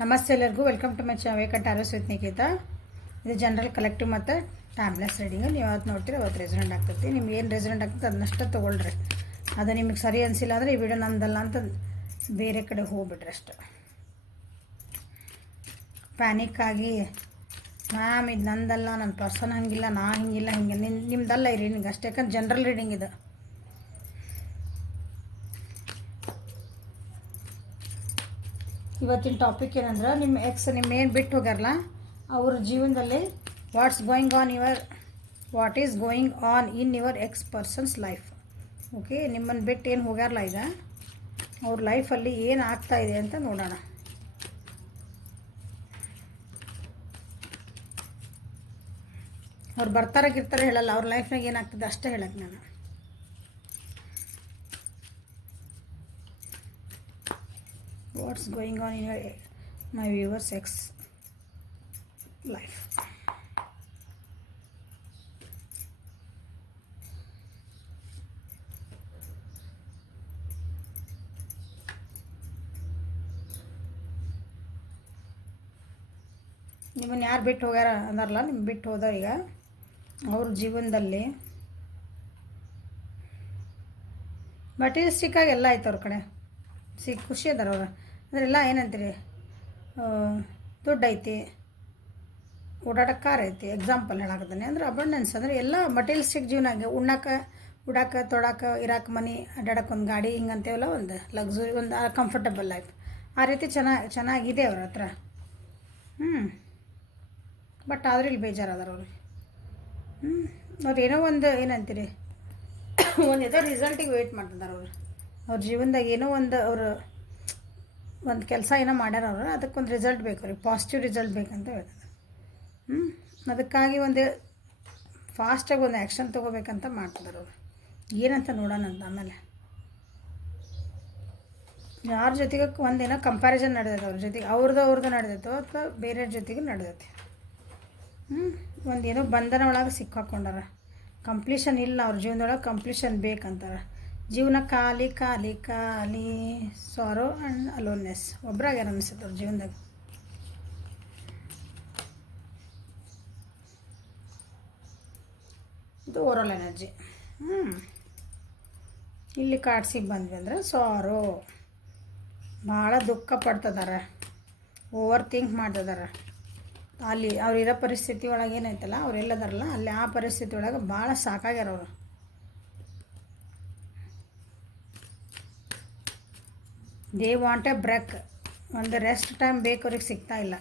ನಮಸ್ತೆ ಎಲ್ಲರಿಗೂ welcome to my ವೇಕಟ್ ಆರೋಸ್ ವಿತ್ ನಿಖಿತಾ. ಇದು ಜನರಲ್ ಕಲೆಕ್ಟಿವ್ ಮತ್ತು ಟೈಮ್ಲೆಸ್ ರೀಡಿಂಗ್. ನೀವು ಯಾವತ್ತು ನೋಡ್ತೀರಿ ಅವತ್ತು ರೆಸನೆಂಟ್ ಆಗ್ತೈತಿ. ನಿಮ್ಗೆ ಏನು ರೆಸನೆಂಟ್ ಆಗ್ತದೆ ಅದನ್ನಷ್ಟು ತೊಗೊಳ್ರಿ. ಅದು ನಿಮಗೆ ಸರಿ ಅನಿಸಿಲ್ಲ ಅಂದರೆ ಈ ವಿಡಿಯೋ ನಮ್ದಲ್ಲ ಅಂತ ಬೇರೆ ಕಡೆ ಹೋಗ್ಬಿಡ್ರಿ ಅಷ್ಟು. ಪ್ಯಾನಿಕ್ ಆಗಿ ಮ್ಯಾಮ್ ಇದು ನಂದಲ್ಲ, ನನ್ನ ಪರ್ಸನ್ ಹಂಗಿಲ್ಲ, ನಾ ಹಿಂಗಿಲ್ಲ, ಹಿಂಗೆ ನಿಮ್ದಲ್ಲ ಈ ರೀಡಿಂಗ್ ಅಷ್ಟೇ. ಯಾಕಂದ್ರೆ ಜನರಲ್ ರೀಡಿಂಗ್ ಇದು. ಇವತ್ತಿನ ಟಾಪಿಕ್ ಏನಂದ್ರೆ, ನಿಮ್ಮ ಎಕ್ಸ್ ನಿಮ್ಮೇನು ಬಿಟ್ಟು ಹೋಗ್ಯಾರಲ್ಲ ಅವ್ರ ಜೀವನದಲ್ಲಿ what is going on in your X persons life. Okay, ನಿಮ್ಮನ್ನು ಬಿಟ್ಟು ಏನು ಹೋಗ್ಯಾರಲ್ಲ ಈಗ ಅವ್ರ ಲೈಫಲ್ಲಿ ಏನು ಆಗ್ತಾಯಿದೆ ಅಂತ ನೋಡೋಣ. ಅವ್ರು ಬರ್ತಾರಾಗಿರ್ತಾರೆ ಹೇಳಲ್ಲ, ಅವ್ರ ಲೈಫ್ನಾಗ ಏನಾಗ್ತದೆ ಅಷ್ಟೇ ಹೇಳಕ್ಕೆ ನಾನು. What's going on in my viewers ex life? ನಿಮ್ಮನ್ನು ಯಾರು ಬಿಟ್ಟು ಹೋಗ್ಯಾರ ಅಂದಾರಲ್ಲ, ನಿಮ್ಗೆ ಬಿಟ್ಟು ಹೋದ ಈಗ ಅವ್ರ ಜೀವನದಲ್ಲಿ ಮಟೀರಿಯಲಿಸ್ಟಿಕ್ಕಾಗಿ ಎಲ್ಲ ಆಯ್ತು ಅವ್ರ ಕಡೆ. ಖುಷಿ ಅದಾರ ಅವ್ರು. ಅಂದ್ರೆ ಎಲ್ಲ ಏನಂತೀರಿ, ದುಡ್ಡು ಐತಿ, ಓಡಾಡಕ್ಕೆ ಕಾರ್ ಐತಿ. ಎಕ್ಸಾಂಪಲ್ ಹೇಳಾಕತ್ತಾನೆ ಅಂದ್ರೆ ಅಬಂಡೆನ್ಸ್ ಅಂದರೆ ಎಲ್ಲ ಮಟೀರಿಯಲಿಸ್ಟಿಕ್ ಜೀವನಾಗೆ ಉಣ್ಣಾಕ ತೊಡಾಕ ಇರಾಕ ಮನೆ ಅಡ್ಡಾಡಕ್ಕೆ ಒಂದು ಗಾಡಿ ಹಿಂಗಂತೇವಲ್ಲ, ಒಂದು ಲಕ್ಸುರಿ, ಒಂದು ಕಂಫರ್ಟಬಲ್ ಲೈಫ್ ಆ ರೀತಿ ಚೆನ್ನಾಗಿದೆ ಅವ್ರ ಹತ್ರ. ಬಟ್ ಆದ್ರೆ ಇಲ್ಲಿ ಬೇಜಾರದಾರ ಅವ್ರು. ಅವ್ರು ಏನೋ ಒಂದು ಏನಂತೀರಿ ಒಂದು ಏನೋ ರಿಸಲ್ಟಿಗೆ ವೆಯ್ಟ್ ಮಾಡ್ತಿದ್ದಾರೆ ಅವರು. ಅವ್ರ ಜೀವನದಾಗ ಏನೋ ಒಂದು ಕೆಲಸ ಏನೋ ಮಾಡ್ಯಾರ ಅವರು, ಅದಕ್ಕೊಂದು ರಿಸಲ್ಟ್ ಬೇಕು ಅವ್ರಿಗೆ, ಪಾಸಿಟಿವ್ ರಿಸಲ್ಟ್ ಬೇಕಂತ ಹೇಳ್ತಾರೆ. ಅದಕ್ಕಾಗಿ ಒಂದು ಫಾಸ್ಟಾಗಿ ಒಂದು ಆ್ಯಕ್ಷನ್ ತೊಗೋಬೇಕಂತ ಮಾಡ್ತಿದ್ದಾರೆ ಅವರು. ಏನಂತ ನೋಡೋಣ ಅಂತ. ಆಮೇಲೆ ಯಾರ ಜೊತೆಗೆ ಒಂದೇನೋ ಕಂಪ್ಯಾರಿಸನ್ ನಡೆದೈತೆ ಅವ್ರ ಜೊತೆಗೆ, ಅವ್ರದ್ದು ನಡೆದೈತೋ ಅಥವಾ ಬೇರೆಯವ್ರ ಜೊತೆಗೂ ನಡೆದೈತಿ. ಒಂದೇನೋ ಬಂಧನ ಒಳಗೆ ಸಿಕ್ಕಾಕೊಂಡಾರ. ಕಂಪ್ಲೀಷನ್ ಇಲ್ಲ ಅವ್ರ ಜೀವನದೊಳಗೆ, ಕಂಪ್ಲೀಷನ್ ಬೇಕಂತಾರೆ. ಜೀವನ ಖಾಲಿ ಖಾಲಿ ಖಾಲಿ, ಸಾರೋ ಆ್ಯಂಡ್ ಅಲೋನ್ನೆಸ್. ಒಬ್ಬರಾಗ್ಯಾರ ಅನಿಸುತ್ತೆ ಅವ್ರ ಜೀವನದಾಗ. ಇದು ಓವರಾಲ್ ಎನರ್ಜಿ. ಇಲ್ಲಿ ಕಾಡ್ಸಿಗೆ ಬಂದ್ವಿ ಅಂದರೆ ಸಾರೋ, ಭಾಳ ದುಃಖ ಪಡ್ತಿದ್ದಾರೆ, ಓವರ್ ಥಿಂಕ್ ಮಾಡ್ತಿದ್ದಾರೆ. ಅಲ್ಲಿ ಅವ್ರಿರೋ ಪರಿಸ್ಥಿತಿ ಒಳಗೆ ಏನೈತಲ್ಲ, ಅವರೆಲ್ಲದಾರಲ್ಲ ಅಲ್ಲಿ ಆ ಪರಿಸ್ಥಿತಿ ಒಳಗೆ ಭಾಳ ಸಾಕಾಗ್ಯಾರ ಅವರು. They want a break. ಒಂದು ರೆಸ್ಟ್ ಟೈಮ್ ಬೇಕು, ಅವ್ರಿಗೆ ಸಿಗ್ತಾ ಇಲ್ಲ.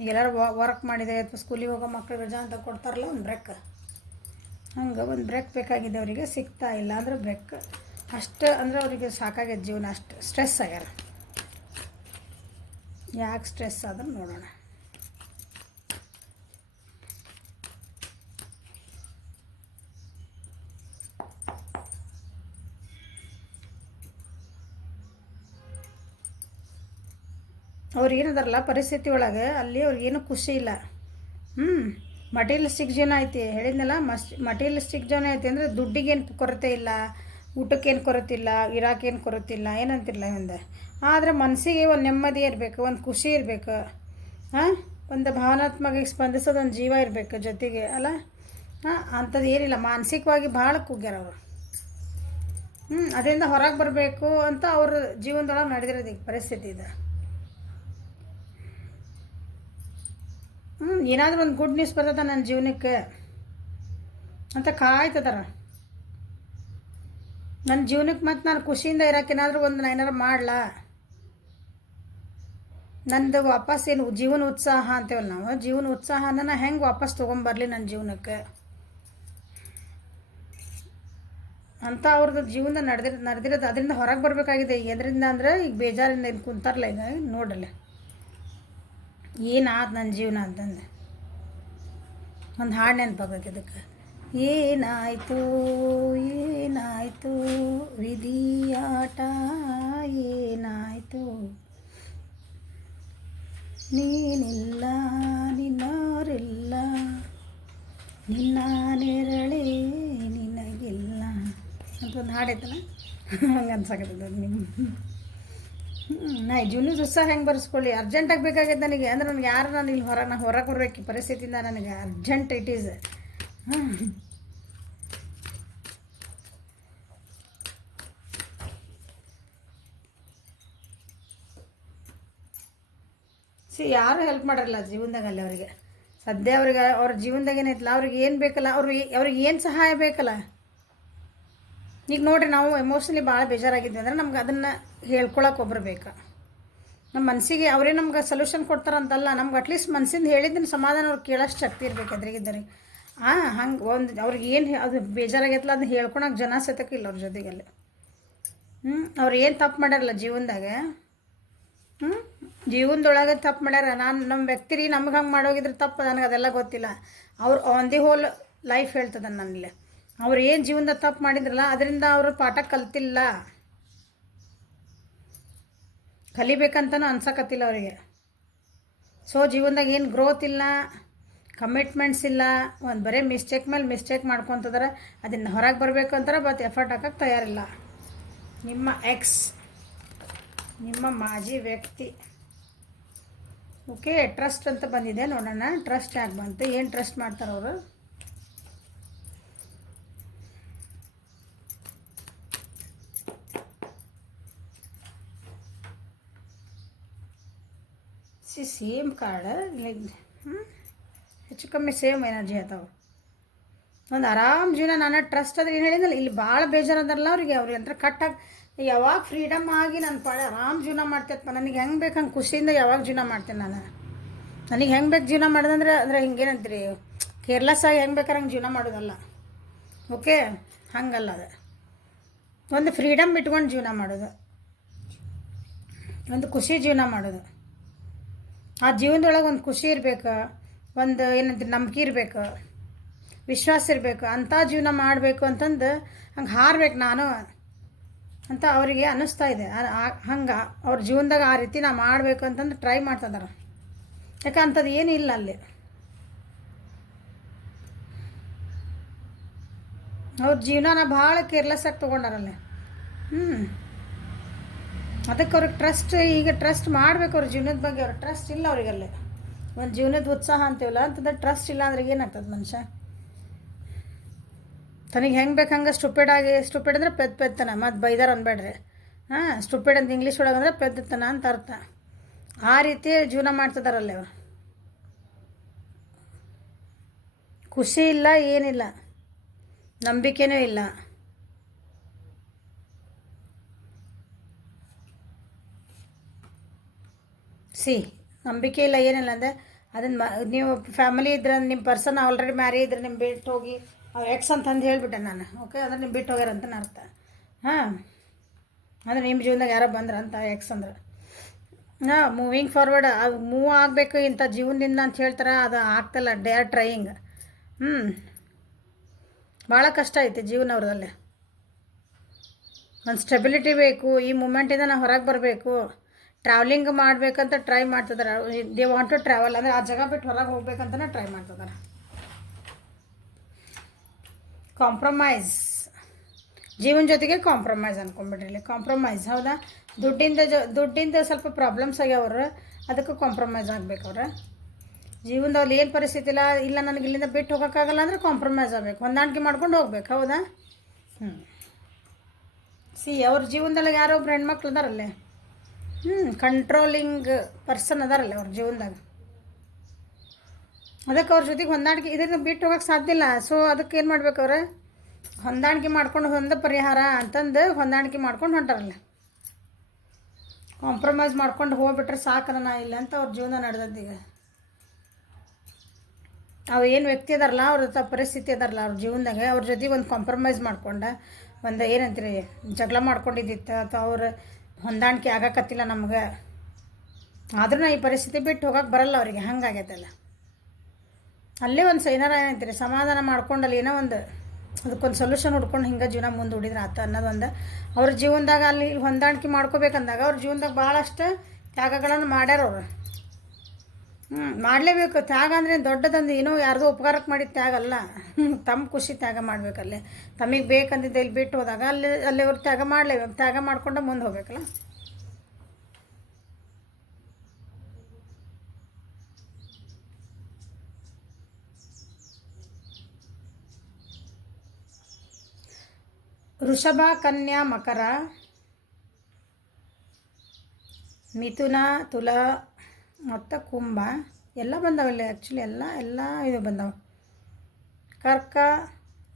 ಈಗೆಲ್ಲರೂ ವರ್ಕ್ ಮಾಡಿದೆ ಅಥವಾ ಸ್ಕೂಲಿಗೆ ಹೋಗೋ ಮಕ್ಕಳು ರಜಾ ಅಂತ ಕೊಡ್ತಾರಲ್ಲ, ಒಂದು ಬ್ರೇಕ್, ಹಂಗೆ ಒಂದು ಬ್ರೇಕ್ ಬೇಕಾಗಿದೆ ಅವರಿಗೆ, ಸಿಗ್ತಾ ಇಲ್ಲ. ಅಂದ್ರೆ ಬ್ರೇಕ್ ಅಷ್ಟು ಅಂದರೆ ಅವರಿಗೆ ಸಾಕಾಗ್ಯದ ಜೀವನ, ಅಷ್ಟು ಸ್ಟ್ರೆಸ್ ಆಗ್ಯಾರ. ಯಾಕೆ ಸ್ಟ್ರೆಸ್ ಆದ್ರೆ ನೋಡೋಣ. ಅವ್ರು ಏನದಾರಲ್ಲ ಪರಿಸ್ಥಿತಿ ಒಳಗೆ, ಅಲ್ಲಿ ಅವ್ರಿಗೇನು ಖುಷಿ ಇಲ್ಲ. ಮಟೀರಿಯಲಿಸ್ಟಿಕ್ ಜೀವನ ಐತಿ ಹೇಳಿದ್ನಲ್ಲ. ಮಟೀರಿಯಲಿಸ್ಟಿಕ್ ಜೀವನ ಐತಿ ಅಂದರೆ ದುಡ್ಡಿಗೇನು ಕೊರತೆ ಇಲ್ಲ, ಊಟಕ್ಕೇನು ಕೊರತೆ ಇಲ್ಲ, ಇರಾಕೇನು ಕೊರತೆ ಇಲ್ಲ, ಏನಂತಿಲ್ಲ ಒಂದು. ಆದರೆ ಮನಸ್ಸಿಗೆ ಒಂದು ನೆಮ್ಮದಿ ಇರಬೇಕು, ಒಂದು ಖುಷಿ ಇರಬೇಕು, ಒಂದು ಭಾವನಾತ್ಮಕವಾಗಿ ಸ್ಪಂದಿಸೋದು ಒಂದು ಜೀವ ಇರಬೇಕು ಜೊತೆಗೆ ಅಲ್ಲ. ಅಂಥದ್ದು ಏನಿಲ್ಲ, ಮಾನಸಿಕವಾಗಿ ಭಾಳ ಕುಗ್ಗ್ಯಾರ ಅವರು. ಅದರಿಂದ ಹೊರಗೆ ಬರಬೇಕು ಅಂತ ಅವ್ರ ಜೀವನದೊಳಗೆ ನಡೆದಿರೋದು ಈಗ ಪರಿಸ್ಥಿತಿ ಇದೆ. ಏನಾದರೂ ಒಂದು ಗುಡ್ ನ್ಯೂಸ್ ಬರ್ತದ ನನ್ನ ಜೀವನಕ್ಕೆ ಅಂತ ಕಾಯ್ತದಾರ. ನನ್ನ ಜೀವನಕ್ಕೆ ಮತ್ತು ನಾನು ಖುಷಿಯಿಂದ ಇರೋಕೆ ಏನಾದರೂ ಒಂದು ಏನಾರು ಮಾಡಲಾ, ನಂದು ವಾಪಸ್ ಏನು ಜೀವನ ಉತ್ಸಾಹ ಅಂತೇವಲ್ಲ ನಾವು, ಜೀವನ ಉತ್ಸಾಹನ ನಾನು ಹೆಂಗೆ ವಾಪಸ್ ತೊಗೊಂಬರಲಿ ನನ್ನ ಜೀವನಕ್ಕೆ ಅಂತ ಅವ್ರದ್ದು ಜೀವನ ನಡೆದಿರೋದು. ಅದರಿಂದ ಹೊರಗೆ ಬರಬೇಕಾಗಿದೆ. ಎದರಿಂದ ಅಂದರೆ ಈಗ ಬೇಜಾರಿಂದ ಇದು ಕುಂತಾರಲ್ಲ ಈಗ ನೋಡಲ್ಲ ಏನಾದ ನನ್ನ ಜೀವನ ಅಂತಂದು ಒಂದು ಹಾಡು ನೆನಪಾಗಬೇಕು ಇದಕ್ಕೆ. ಏನಾಯಿತು ಏನಾಯಿತು ವಿಧಿಯಾಟ, ಏನಾಯಿತು ನೀನಿಲ್ಲ ನಿನ್ನೋರಿಲ್ಲ, ನಿನ್ನ ನೆರಳೇ ನಿನಗಿಲ್ಲ ಅಂತ ಒಂದು ಹಾಡೈತಲ್ಲ, ಹಂಗೆ ಅನ್ಸಾಕತ್ತದ ನಿಮ್ಮ ನಾ ಜೀವನದ ಉತ್ಸಾಹ ಹೆಂಗೆ ಬರ್ಸ್ಕೊಳ್ಳಿ, ಅರ್ಜೆಂಟಾಗಿ ಬೇಕಾಗೈತೆ ನನಗೆ ಅಂದ್ರೆ ನನಗೆ ಯಾರು ನಾನು ಇಲ್ಲಿ ನಾ ಹೊರಗೆ ಬರ್ಬೇಕು ಈ ಪರಿಸ್ಥಿತಿಯಿಂದ, ನನಗೆ ಅರ್ಜೆಂಟ್ ಇಟ್ ಈಸ್. ಹಾಂ ಯಾರು ಹೆಲ್ಪ್ ಮಾಡಲ್ಲ ಜೀವನದಾಗ ಅಲ್ಲಿ ಅವರಿಗೆ. ಸದ್ಯ ಅವ್ರಿಗೆ ಅವ್ರ ಜೀವನದಾಗ ಏನೈತಲ್ಲ ಅವ್ರಿಗೆ ಏನು ಬೇಕಲ್ಲ, ಅವ್ರಿಗೆ ಏನು ಸಹಾಯ ಬೇಕಲ್ಲ. ಈಗ ನೋಡಿರಿ, ನಾವು ಎಮೋಷ್ನಲಿ ಭಾಳ ಬೇಜಾರಾಗಿದ್ವಿ ಅಂದ್ರೆ ನಮ್ಗೆ ಅದನ್ನು ಹೇಳ್ಕೊಳಕ್ಕೆ ಒಬ್ರು ಬೇಕು. ನಮ್ಮ ಮನಸ್ಸಿಗೆ ಅವರೇ ನಮ್ಗೆ ಸೊಲ್ಯೂಷನ್ ಕೊಡ್ತಾರಂತಲ್ಲ, ನಮ್ಗೆ ಅಟ್ಲೀಸ್ಟ್ ಮನಸ್ಸಿಂದ ಹೇಳಿದ್ದನ್ನು ಸಮಾಧಾನ ಅವ್ರು ಕೇಳೋಷ್ಟು ಶಕ್ತಿ ಇರಬೇಕು ಎದುರಿಗಿದ್ದರಿಗೆ. ಹಂಗೆ ಅವ್ರಿಗೆ ಏನು ಅದು ಬೇಜಾರಾಗೈತಲ್ಲ ಅದನ್ನ ಹೇಳ್ಕೊಳಕ್ಕೆ ಜನ ಸತಕ್ಕಿಲ್ಲ ಅವ್ರ ಜೊತೆಗಲ್ಲಿ. ಅವ್ರು ಏನು ತಪ್ಪು ಮಾಡ್ಯಾರಲ್ಲ ಜೀವನದಾಗ, ಜೀವನದೊಳಗೆ ತಪ್ಪು ಮಾಡ್ಯಾರ. ನಮ್ಮ ವ್ಯಕ್ತಿ ರೀ ನಮ್ಗೆ ಹಂಗೆ ಮಾಡೋಗಿದ್ರೆ ತಪ್ಪು, ನನಗೆ ಅದೆಲ್ಲ ಗೊತ್ತಿಲ್ಲ. ಅವ್ರು ಆನ್ ದಿ ಹೋಲ್ ಲೈಫ್ ಹೇಳ್ತದೆ ನನ್ನಲ್ಲಿ. ಅವ್ರು ಏನು ಜೀವನದಾಗ ತಪ್ಪು ಮಾಡಿದ್ರಲ್ಲ ಅದರಿಂದ ಅವರು ಪಾಠ ಕಲ್ತಿಲ್ಲ, ಕಲಿಬೇಕಂತನೂ ಅನ್ಸಕತ್ತಿಲ್ಲ ಅವರಿಗೆ. ಸೊ ಜೀವನದಾಗ ಏನು ಗ್ರೋತ್ ಇಲ್ಲ, ಕಮಿಟ್ಮೆಂಟ್ಸ್ ಇಲ್ಲ, ಒಂದು ಬರೀ ಮಿಸ್ಟೇಕ್ ಮೇಲೆ ಮಿಸ್ಟೇಕ್ ಮಾಡ್ಕೊತಿದಾರೆ. ಅದನ್ನು ಹೊರಗೆ ಬರಬೇಕು ಅಂತಾರೆ, ಬಟ್ ಎಫರ್ಟ್ ಹಾಕಕ್ಕೆ ತಯಾರಿಲ್ಲ. ನಿಮ್ಮ ಎಕ್ಸ್, ನಿಮ್ಮ ಮಾಜಿ ವ್ಯಕ್ತಿ. ಓಕೆ, ಟ್ರಸ್ಟ್ ಅಂತ ಬಂದಿದೆ, ನೋಡೋಣ ಟ್ರಸ್ಟ್ ಯಾಕೆ ಬಂತು, ಏನು ಟ್ರಸ್ಟ್ ಮಾಡ್ತಾರೆ ಅವರು. ಸೇಮ್ ಕಾರ್ಡ್, ಹೆಚ್ಚು ಕಮ್ಮಿ ಸೇಮ್ ಎನರ್ಜಿ ಆಯ್ತಾವೆ. ಒಂದು ಆರಾಮ್ ಜೀವನ, ನಾನು ಟ್ರಸ್ಟ್ ಅಂದ್ರೆ ಏನು ಹೇಳಿದ್ನಲ್ಲ, ಇಲ್ಲಿ ಭಾಳ ಬೇಜಾರದಾರಲ್ಲ ಅವ್ರಿಗೆ ಅಂತ ಕಟ್ಟಾಗಿ ಯಾವಾಗ ಫ್ರೀಡಮ್ ಆಗಿ ನಾನು ಪಾಡ ಆರಾಮ್ ಜೀವನ ಮಾಡ್ತೈತಪ್ಪ. ನನಗೆ ಹೆಂಗೆ ಬೇಕು ಹಂಗೆ ಖುಷಿಯಿಂದ ಯಾವಾಗ ಜೀವನ ಮಾಡ್ತೇನೆ ನಾನು. ನನಗೆ ಹೆಂಗೆ ಬೇಕು ಜೀವನ ಮಾಡೋದಂದ್ರೆ ಅಂದರೆ ಹಿಂಗೇನಂತೀರಿ, ಕೇರ್ಲೆಸ್ ಆಗಿ ಹೆಂಗೆ ಬೇಕಾರೆ ಹಂಗೆ ಜೀವನ ಮಾಡೋದಲ್ಲ. ಓಕೆ, ಹಂಗಲ್ಲ ಅದು. ಒಂದು ಫ್ರೀಡಮ್ ಇಟ್ಕೊಂಡು ಜೀವನ ಮಾಡೋದು, ಒಂದು ಖುಷಿ ಜೀವನ ಮಾಡೋದು. ಆ ಜೀವನದೊಳಗೆ ಒಂದು ಖುಷಿ ಇರಬೇಕು, ಒಂದು ಏನಂತೀರಿ ನಂಬಿಕೆ ಇರಬೇಕು, ವಿಶ್ವಾಸ ಇರಬೇಕು. ಅಂಥ ಜೀವನ ಮಾಡಬೇಕು ಅಂತಂದು ಹಂಗೆ ಹಾರ್ಬೇಕು ನಾನು ಅಂತ ಅವರಿಗೆ ಅನ್ನಿಸ್ತಾ ಇದೆ. ಹಂಗೆ ಅವ್ರ ಜೀವನದಾಗ ಆ ರೀತಿ ನಾ ಮಾಡಬೇಕು ಅಂತಂದು ಟ್ರೈ ಮಾಡ್ತಿದ್ದಾರೆ. ಯಾಕೆ ಅಂಥದ್ದು ಏನಿಲ್ಲ ಅಲ್ಲಿ. ಅವ್ರ ಜೀವನನ ಭಾಳ ಕೇರ್ಲೆಸ್ಸಾಗಿ ತೊಗೊಂಡಾರಲ್ಲಿ. ಅದಕ್ಕೆ ಅವ್ರಿಗೆ ಟ್ರಸ್ಟ್, ಈಗ ಟ್ರಸ್ಟ್ ಮಾಡಬೇಕು ಅವ್ರ ಜೀವನದ ಬಗ್ಗೆ. ಅವ್ರ ಟ್ರಸ್ಟ್ ಇಲ್ಲ ಅವರಿಗಲ್ಲೇ. ಒಂದು ಜೀವನದ ಉತ್ಸಾಹ ಅಂತೀವಲ್ಲ ಅಂತಂದ್ರೆ ಟ್ರಸ್ಟ್ ಇಲ್ಲ ಅಂದ್ರೆ ಏನಾಗ್ತದೆ ಮನುಷ್ಯ. ತನಗೆ ಹೆಂಗೆ ಬೇಕು ಹಂಗೆ ಸ್ಟುಪಿಡ್ ಅಂದರೆ ಪೆದ್ದತನ, ಮತ್ತು ಬೈದಾರ ಅನ್ಬೇಡ್ರಿ. ಸ್ಟುಪಿಡ್ ಅಂತ ಇಂಗ್ಲೀಷ್ ಒಳಗೆ ಅಂದ್ರೆ ಪೆದ್ದತನ ಅಂತ ಅರ್ಥ. ಆ ರೀತಿ ಜೀವನ ಮಾಡ್ತಿದಾರಲ್ಲಿ ಅವರು. ಖುಷಿ ಇಲ್ಲ, ಏನಿಲ್ಲ, ನಂಬಿಕೆನೂ ಇಲ್ಲ. ನಂಬಿಕೆ ಇಲ್ಲ, ಏನಿಲ್ಲ ಅಂದರೆ ಅದನ್ನು ನೀವು ಫ್ಯಾಮಿಲಿ ಇದ್ರೆ, ನಿಮ್ಮ ಪರ್ಸನ್ ಆಲ್ರೆಡಿ ಮ್ಯಾರಿ ಇದ್ರೆ ನಿಮ್ಮ ಬಿಟ್ಟು ಹೋಗಿ ಅವ್ರು ಎಕ್ಸ್ ಅಂತಂದು ಹೇಳಿಬಿಟ್ಟೆ ನಾನು. ಓಕೆ, ಅಂದ್ರೆ ನಿಮ್ಮ ಬಿಟ್ಟು ಹೋಗ್ಯಾರ ಅಂತ ಅರ್ಥ. ಅಂದರೆ ನಿಮ್ಮ ಜೀವನದಾಗ ಯಾರೋ ಬಂದ್ರೆ ಅಂತ ಎಕ್ಸ್ ಅಂದ್ರೆ. ಮೂವಿಂಗ್ ಫಾರ್ವರ್ಡ್, ಅದು ಮೂವ್ ಆಗಬೇಕು ಇಂಥ ಜೀವನದಿಂದ ಅಂತ ಹೇಳ್ತಾರೆ. ಅದು ಆಗ್ತಿಲ್ಲ, ದೇ ಆರ್ ಟ್ರೈಯಿಂಗ್. ಭಾಳ ಕಷ್ಟ ಐತಿ ಜೀವನ ಅವ್ರದಲ್ಲಿ. ಒಂದು ಸ್ಟೆಬಿಲಿಟಿ ಬೇಕು. ಈ ಮೂಮೆಂಟಿಂದ ನಾವು ಹೊರಗೆ ಬರಬೇಕು, ಟ್ರಾವೆಲಿಂಗ್ ಮಾಡಬೇಕಂತ ಟ್ರೈ ಮಾಡ್ತಿದ್ದಾರೆ. ದೇ ವಾಂಟ್ ಟು ಟ್ರಾವೆಲ್, ಅಂದರೆ ಆ ಜಾಗ ಬಿಟ್ಟು ಹೊರಗೆ ಹೋಗ್ಬೇಕಂತಲೇ ಟ್ರೈ ಮಾಡ್ತಿದ್ದಾರೆ. ಕಾಂಪ್ರಮೈಸ್, ಜೀವನ ಜೊತೆಗೆ ಕಾಂಪ್ರಮೈಸ್ ಅಂದ್ಕೊಂಡ್ಬಿಡ್ರಿ. ಇಲ್ಲಿ ಕಾಂಪ್ರಮೈಸ್, ಹೌದಾ? ದುಡ್ಡಿಂದ ಸ್ವಲ್ಪ ಪ್ರಾಬ್ಲಮ್ಸ್ ಆಗ್ಯಾವ್ರು, ಅದಕ್ಕೂ ಕಾಂಪ್ರಮೈಸ್ ಆಗ್ಬೇಕು ಅವ್ರು. ಜೀವನದಲ್ಲಿ ಏನು ಪರಿಸ್ಥಿತಿ ಇಲ್ಲ ನನಗೆ ಇಲ್ಲಿಂದ ಬಿಟ್ಟು ಹೋಗೋಕ್ಕಾಗಲ್ಲ ಅಂದರೆ ಕಾಂಪ್ರಮೈಸ್ ಆಗಬೇಕು, ಹೊಂದಾಣಿಕೆ ಮಾಡ್ಕೊಂಡು ಹೋಗ್ಬೇಕು, ಹೌದಾ? ಅವ್ರ ಜೀವನದಲ್ಲಿ ಯಾರೋ ಒಬ್ರು ಹೆಣ್ಮಕ್ಳು ಅದಾರಲ್ಲೇ, ಕಂಟ್ರೋಲಿಂಗ್ ಪರ್ಸನ್ ಅದಾರಲ್ಲ ಅವ್ರ ಜೀವನದಾಗ. ಅದಕ್ಕೆ ಅವ್ರ ಜೊತೆಗೆ ಹೊಂದಾಣಿಕೆ, ಇದನ್ನು ಬಿಟ್ಟು ಹೋಗೋಕ್ಕೆ ಸಾಧ್ಯ ಇಲ್ಲ. ಸೊ ಅದಕ್ಕೆ ಏನು ಮಾಡ್ಬೇಕು ಅವ್ರು, ಹೊಂದಾಣಿಕೆ ಮಾಡ್ಕೊಂಡು ಹೊಂದ ಪರಿಹಾರ ಅಂತಂದು ಹೊಂದಾಣಿಕೆ ಮಾಡ್ಕೊಂಡು ಹೊಂಟಾರಲ್ಲ. ಕಾಂಪ್ರಮೈಸ್ ಮಾಡ್ಕೊಂಡು ಹೋಗ್ಬಿಟ್ರೆ ಸಾಕನ ನಾ ಇಲ್ಲ ಅಂತ ಅವ್ರ ಜೀವನ ನಡೆದದ್ದು. ಈಗ ಅವ್ರು ಏನು ವ್ಯಕ್ತಿ ಅದಾರಲ್ಲ, ಅವ್ರ ಪರಿಸ್ಥಿತಿ ಅದಾರಲ್ಲ ಅವ್ರ ಜೀವನದಾಗ, ಅವ್ರ ಜೊತೆಗೆ ಒಂದು ಕಾಂಪ್ರಮೈಸ್ ಮಾಡ್ಕೊಂಡು ಒಂದು ಏನಂತೀರಿ ಜಗಳ ಮಾಡ್ಕೊಂಡಿದ್ದಿತ್ತು, ಅಥವಾ ಅವ್ರು ಹೊಂದಾಣಿಕೆ ಆಗಕತ್ತಿಲ್ಲ ನಮ್ಗೆ, ಆದ್ರೂ ಈ ಪರಿಸ್ಥಿತಿ ಬಿಟ್ಟು ಹೋಗೋಕೆ ಬರಲ್ಲ ಅವರಿಗೆ. ಹಂಗಾಗೈತಲ್ಲ, ಅಲ್ಲೇ ಒಂದು ಏನಾರ ಏನಂತೀರಿ ಸಮಾಧಾನ ಮಾಡ್ಕೊಂಡಲ್ಲಿ ಏನೋ ಒಂದು ಅದಕ್ಕೊಂದು ಸೊಲ್ಯೂಷನ್ ಹುಡ್ಕೊಂಡು ಹಿಂಗೆ ಜೀವನ ಮುಂದೆ ಹುಡಿದ್ರೆ ಆತ ಅನ್ನೋದೊಂದು. ಅವ್ರ ಜೀವನದಾಗ ಅಲ್ಲಿ ಹೊಂದಾಣಿಕೆ ಮಾಡ್ಕೋಬೇಕಂದಾಗ ಅವ್ರ ಜೀವನದಾಗ ಭಾಳಷ್ಟು ತ್ಯಾಗಗಳನ್ನು ಮಾಡ್ಯಾರ ಅವರು. ಮಾಡಲೇಬೇಕು. ತ್ಯಾಗ ಅಂದರೆ ದೊಡ್ಡದಂದು ಏನೋ ಯಾರ್ದೋ ಉಪಕಾರಕ್ಕೆ ಮಾಡಿದ ತ್ಯಾಗ ಅಲ್ಲ. ತಮ್ಮ ಖುಷಿ ತ್ಯಾಗ ಮಾಡಬೇಕಲ್ಲೇ. ತಮಗೆ ಬೇಕಂದಿದ್ದು ಇಲ್ಲಿ ಬಿಟ್ಟು ಹೋದಾಗ ಅಲ್ಲಿ ಅವ್ರು ತ್ಯಾಗ ಮಾಡಲೇಬೇಕು. ತ್ಯಾಗ ಮಾಡ್ಕೊಂಡು ಮುಂದೆ ಹೋಗ್ಬೇಕಲ್ಲ. ವೃಷಭ, ಕನ್ಯಾ, ಮಕರ, ಮಿಥುನ, ತುಲ ಮತ್ತು ಕುಂಭ ಎಲ್ಲ ಬಂದವಲ್ಲ. ಆ್ಯಕ್ಚುಲಿ ಎಲ್ಲ ಇದು ಬಂದವು. ಕರ್ಕ,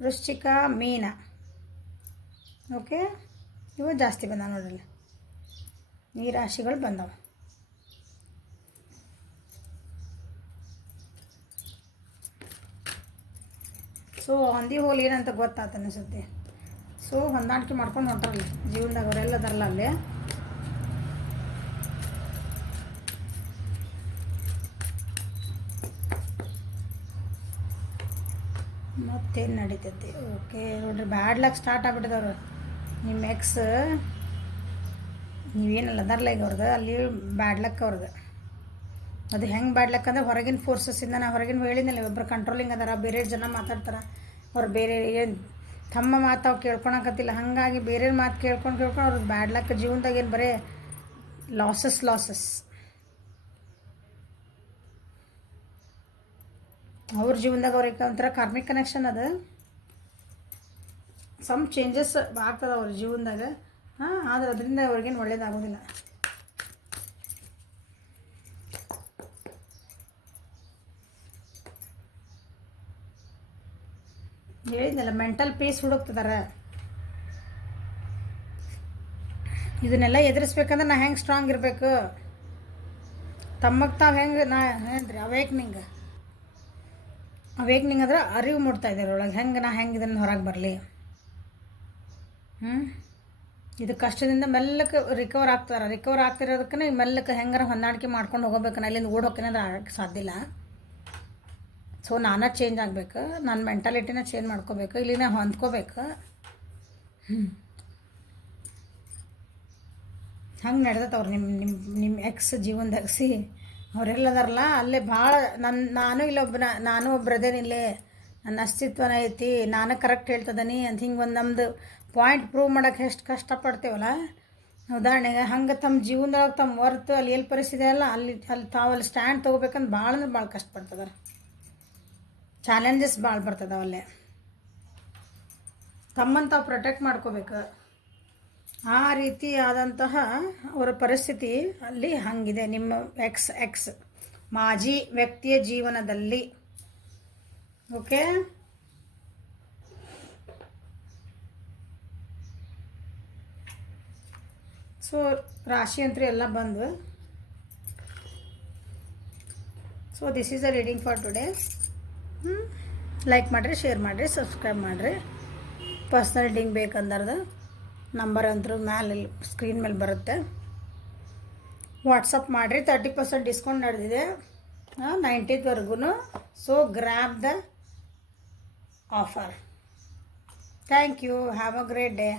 ವೃಶ್ಚಿಕ, ಮೀನ. ಓಕೆ, ಇವು ಜಾಸ್ತಿ ಬಂದಾವ ನೋಡ್ರಿ. ಈ ರಾಶಿಗಳು ಬಂದವು. ಸೊ ಆನ್ ದಿ ಹೋಲ್ ಏನಂತ ಗೊತ್ತಾತ ಅನಿಸುತ್ತೆ. ಸೊ ಹೊಂದಾಣಿಕೆ ಮಾಡ್ಕೊಂಡು ಹೊಂಟಾರಲ್ಲ ಜೀವನದಾಗ, ಅವರೆಲ್ಲ ಅದರಲ್ಲ ಅಲ್ಲಿ. ಮತ್ತೇನು ನಡೀತೈತಿ? ಓಕೆ ನೋಡ್ರಿ, ಬ್ಯಾಡ್ ಲಕ್ ಸ್ಟಾರ್ಟ್ ಆಗ್ಬಿಟ್ಟಿದವ್ರು. ನಿಮ್ಮ ಎಕ್ಸ್ ನೀವೇನಲ್ಲ ಅದರಲ್ಲ ಈಗ ಅವ್ರದ್ದು ಅಲ್ಲಿ ಬ್ಯಾಡ್ ಲಕ್ ಅವ್ರದ್ದು. ಅದು ಹೆಂಗೆ ಬ್ಯಾಡ್ ಲಕ್ ಅಂದರೆ ಹೊರಗಿನ ಫೋರ್ಸಸ್ಸಿಂದ. ನಾ ಹೊರಗಿನ ಹೇಳಿದ್ನಲ್ಲ, ಒಬ್ಬರು ಕಂಟ್ರೋಲಿಂಗ್ ಅದಾರ, ಬೇರೆ ಜನ ಮಾತಾಡ್ತಾರೆ, ಅವ್ರು ಬೇರೆ ಏನು ತಮ್ಮ ಮಾತು ಅವ್ರು ಕೇಳ್ಕೊಳಕತ್ತಿಲ್ಲ. ಹಾಗಾಗಿ ಬೇರೆ ಮಾತು ಕೇಳ್ಕೊಂಡು ಅವ್ರದ್ದು ಬ್ಯಾಡ್ ಲಕ್. ಜೀವನದಾಗ ಏನು ಬರೀ ಲಾಸಸ್. ಅವ್ರ ಜೀವನದಾಗ ಅವ್ರಿಗೆ ಒಂಥರ ಕಾರ್ಮಿಕ್ ಕನೆಕ್ಷನ್ ಅದು. ಸಮ್ ಚೇಂಜಸ್ ಆಗ್ತದೆ ಅವ್ರ ಜೀವನದಾಗ. ಆದರೆ ಅದರಿಂದ ಅವ್ರಿಗೇನು ಒಳ್ಳೇದಾಗೋದಿಲ್ಲ. ಹೇಳಿದ್ನಲ್ಲ, ಮೆಂಟಲ್ ಪೀಸ್ ಹುಡುಕ್ತಿದಾರೆ. ಇದನ್ನೆಲ್ಲ ಎದುರಿಸ್ಬೇಕಂದ್ರೆ ನಾ ಹೆಂಗೆ ಸ್ಟ್ರಾಂಗ್ ಇರಬೇಕು, ತಮಗೆ ತಾವು ಹೆಂಗೆ ನಾ ಹೇಳ್ರಿ ಅವೇಕ್ನಿಂಗ್ ಅಂದ್ರೆ ಅರಿವು ಮೂಡ್ತಾ ಇದ್ದಾರೆ ಒಳಗೆ. ಹೆಂಗೆ ಇದನ್ನು ಹೊರಗೆ ಬರಲಿ. ಇದು ಕಷ್ಟದಿಂದ ಮೆಲ್ಲಕ್ಕೆ ರಿಕವರ್ ಆಗ್ತಿರೋದಕ್ಕೆ ಮೆಲ್ಲಕ್ಕೆ ಹೆಂಗಾರ ಹೊಂದಾಣಿಕೆ ಮಾಡ್ಕೊಂಡು ಹೋಗ್ಬೇಕು. ಅಲ್ಲಿಂದ ಓಡೋಕೆ ಅಂದ್ರೆ ಆಗಕ್ಕೆ ಸಾಧ್ಯ ಇಲ್ಲ. ಸೊ ನಾನು ಚೇಂಜ್ ಆಗಬೇಕು, ನನ್ನ ಮೆಂಟಾಲಿಟಿನ ಚೇಂಜ್ ಮಾಡ್ಕೋಬೇಕು, ಇಲ್ಲಿನ ಹೊಂದ್ಕೋಬೇಕು. ಹಂಗೆ ನಡೆದತ್ತವ್ರು ನಿಮ್ಮ ಎಕ್ಸ್ ಜೀವನದಾಗ. ಅವರೆಲ್ಲದಾರಲ್ಲ ಅಲ್ಲೇ ಭಾಳ ನಾನು ಒಬ್ಬರದೇನಿಲ್ಲೇ, ನನ್ನ ಅಸ್ತಿತ್ವನ ಐತಿ, ನಾನು ಕರೆಕ್ಟ್ ಹೇಳ್ತದನಿ ಅಂತ ಹಿಂಗೆ ಒಂದು ನಮ್ಮದು ಪಾಯಿಂಟ್ ಪ್ರೂವ್ ಮಾಡೋಕ್ಕೆ ಎಷ್ಟು ಕಷ್ಟಪಡ್ತೇವಲ್ಲ. ಉದಾಹರಣೆಗೆ ಹಂಗೆ ತಮ್ಮ ಜೀವನದೊಳಗೆ ತಮ್ಮ ವರ್ತು ಅಲ್ಲಿ ಎಲ್ಲಿ ಪರಿಸ್ಥಿತಿ ಅಲ್ಲ ಅಲ್ಲಿ ತಾವಲ್ಲಿ ಸ್ಟ್ಯಾಂಡ್ ತೊಗೋಬೇಕಂತ ಭಾಳ ಕಷ್ಟಪಡ್ತದಾರೆ. ಚಾಲೆಂಜಸ್ ಭಾಳ ಬರ್ತದವಲ್ಲೇ. ತಮ್ಮನ್ನು ತಾವು ಪ್ರೊಟೆಕ್ಟ್ ಮಾಡ್ಕೋಬೇಕು. ಆ ರೀತಿ ಆದಂತಹ ಅವರ ಪರಿಸ್ಥಿತಿ ಅಲ್ಲಿ ಹಂಗಿದೆ ನಿಮ್ಮ ಎಕ್ಸ್ ಮಾಜಿ ವ್ಯಕ್ತಿಯ ಜೀವನದಲ್ಲಿ. ಓಕೆ, ಸೊ ರಾಶಿ ಅಂತೂ ಎಲ್ಲ ಬಂದು. So this is a reading for today. Like ಮಾಡಿರಿ, ಶೇರ್ ಮಾಡಿರಿ, ಸಬ್ಸ್ಕ್ರೈಬ್ ಮಾಡಿರಿ. ಪರ್ಸ್ನಲ್ ರೀಡಿಂಗ್ ಬೇಕಂದ್ರೆ ನಂಬರ್ ಅಂತೂ ಮೇಲೆ ಸ್ಕ್ರೀನ್ ಮೇಲೆ ಬರುತ್ತೆ. ವಾಟ್ಸಪ್ ಮಾಡಿರಿ. 30% ಡಿಸ್ಕೌಂಟ್ ನಡೆದಿದೆ 19th. So grab the offer. Thank you. Have a great day.